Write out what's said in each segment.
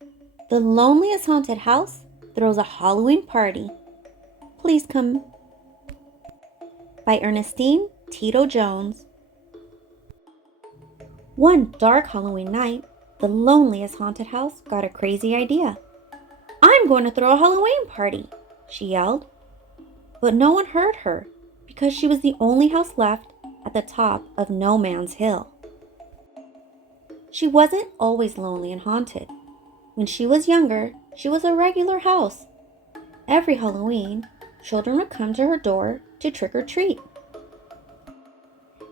The Loneliest Haunted House throws a Halloween party. Please come. By Ernestine Tito Jones. One dark Halloween night, the Loneliest Haunted House got a crazy idea. "I'm going to throw a Halloween party," she yelled. But no one heard her because she was the only house left at the top of No Man's Hill. She wasn't always lonely and haunted. When she was younger, she was a regular house. Every Halloween, children would come to her door to trick or treat.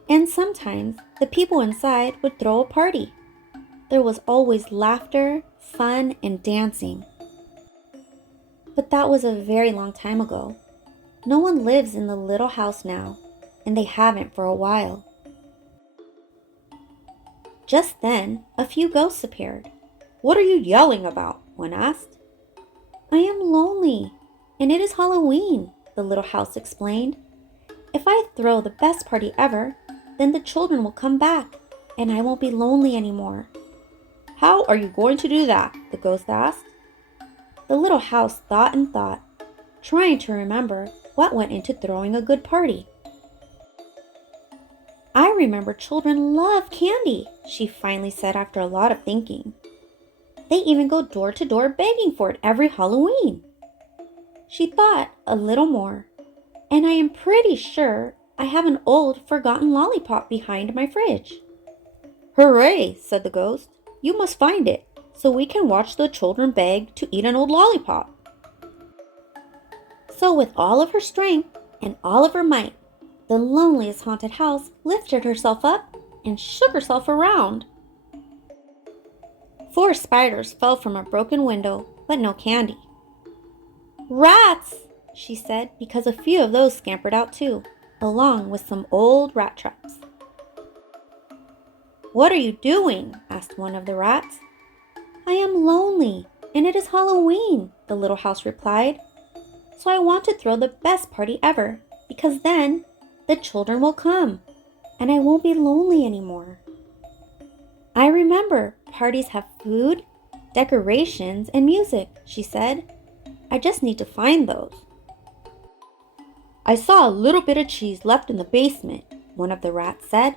And sometimes the people inside would throw a party. There was always laughter, fun, and dancing. But that was a very long time ago. No one lives in the little house now, and they haven't for a while. Just then, a few ghosts appeared. "What are you yelling about?" one asked. "I am lonely, and it is Halloween," the little house explained. "If I throw the best party ever, then the children will come back, and I won't be lonely anymore." "How are you going to do that?" the ghost asked. The little house thought and thought, trying to remember what went into throwing a good party. "I remember children love candy," she finally said after a lot of thinking. "They even go door to door begging for it every Halloween." She thought a little more, "And I am pretty sure I have an old forgotten lollipop behind my fridge." "Hooray," said the ghost. "You must find it so we can watch the children beg to eat an old lollipop." So with all of her strength and all of her might, the Loneliest Haunted House lifted herself up and shook herself around. 4 spiders fell from a broken window, but no candy. "Rats!" she said, because a few of those scampered out too, along with some old rat traps. "What are you doing?" asked one of the rats. "I am lonely, and it is Halloween," the little house replied. "So I want to throw the best party ever, because then the children will come, and I won't be lonely anymore." "I remember parties have food, decorations, and music," she said. "I just need to find those." "I saw a little bit of cheese left in the basement," one of the rats said.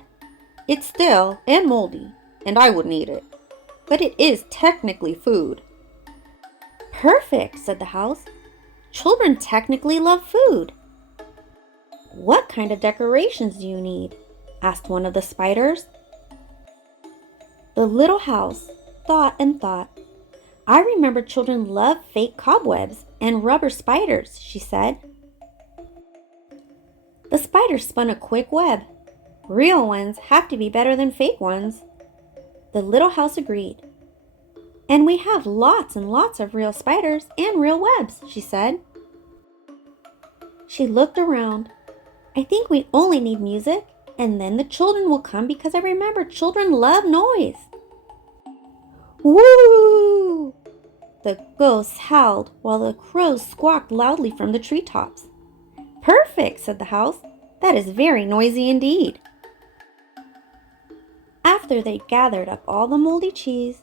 "It's stale and moldy, and I wouldn't eat it. But it is technically food." "Perfect," said the house. "Children technically love food." "What kind of decorations do you need?" asked one of the spiders. The little house thought and thought. "I remember children love fake cobwebs and rubber spiders," she said. The spider spun a quick web. "Real ones have to be better than fake ones." The little house agreed. "And we have lots and lots of real spiders and real webs," she said. She looked around. "I think we only need music, and then the children will come because I remember children love noise." "Woo!" The ghosts howled while the crows squawked loudly from the treetops. "Perfect," said the house. "That is very noisy indeed." After they gathered up all the moldy cheese,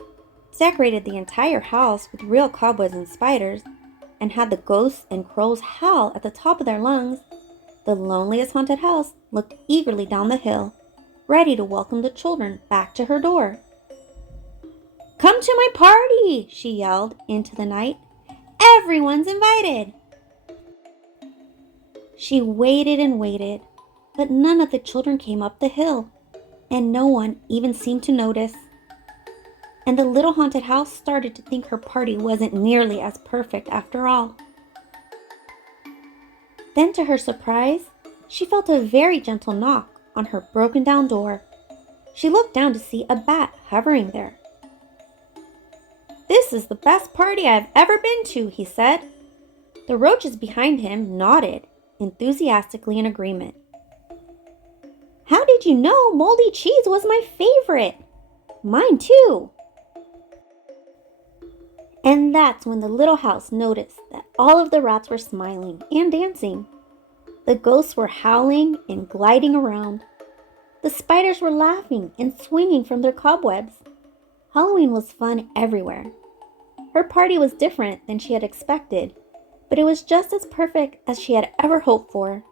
decorated the entire house with real cobwebs and spiders, and had the ghosts and crows howl at the top of their lungs, the Loneliest Haunted House looked eagerly down the hill, ready to welcome the children back to her door. "Come to my party!" she yelled into the night. "Everyone's invited!" She waited and waited, but none of the children came up the hill, and no one even seemed to notice. And the little haunted house started to think her party wasn't nearly as perfect after all. Then, to her surprise, she felt a very gentle knock on her broken down door. She looked down to see a bat hovering there. "This is the best party I've ever been to," he said. The roaches behind him nodded enthusiastically in agreement. "How did you know moldy cheese was my favorite?" "Mine too." And that's when the little house noticed that all of the rats were smiling and dancing. The ghosts were howling and gliding around. The spiders were laughing and swinging from their cobwebs. Halloween was fun everywhere. Her party was different than she had expected, but it was just as perfect as she had ever hoped for.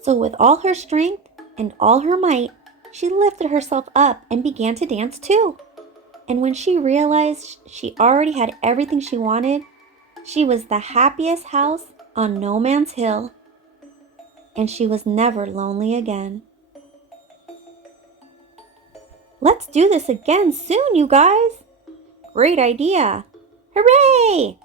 So, with all her strength and all her might, she lifted herself up and began to dance too. And when she realized she already had everything she wanted, she was the happiest house on No Man's Hill. And she was never lonely again. Let's do this again soon, you guys! Great idea! Hooray!